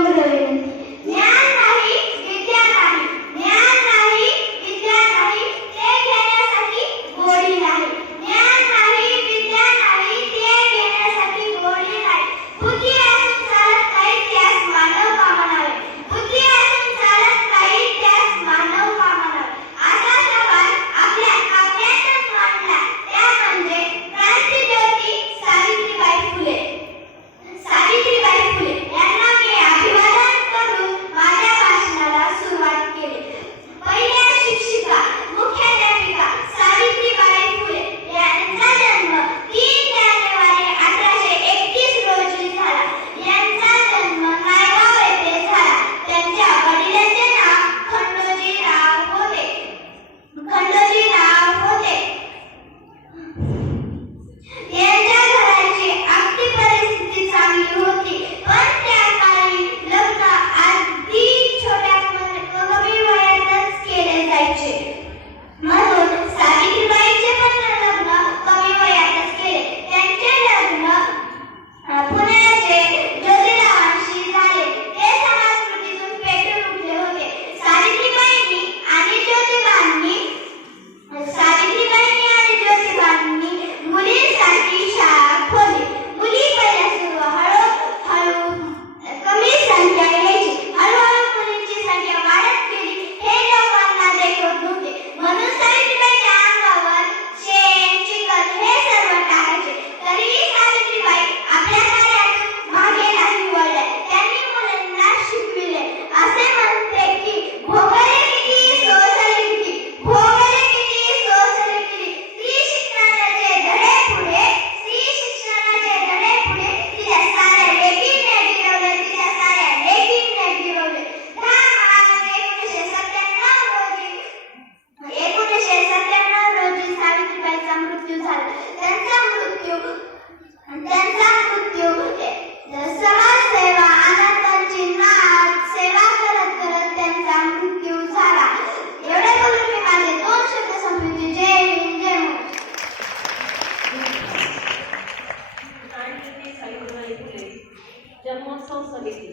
വന്നു കഴിഞ്ഞു ഞാൻ dar uma ação, sabe?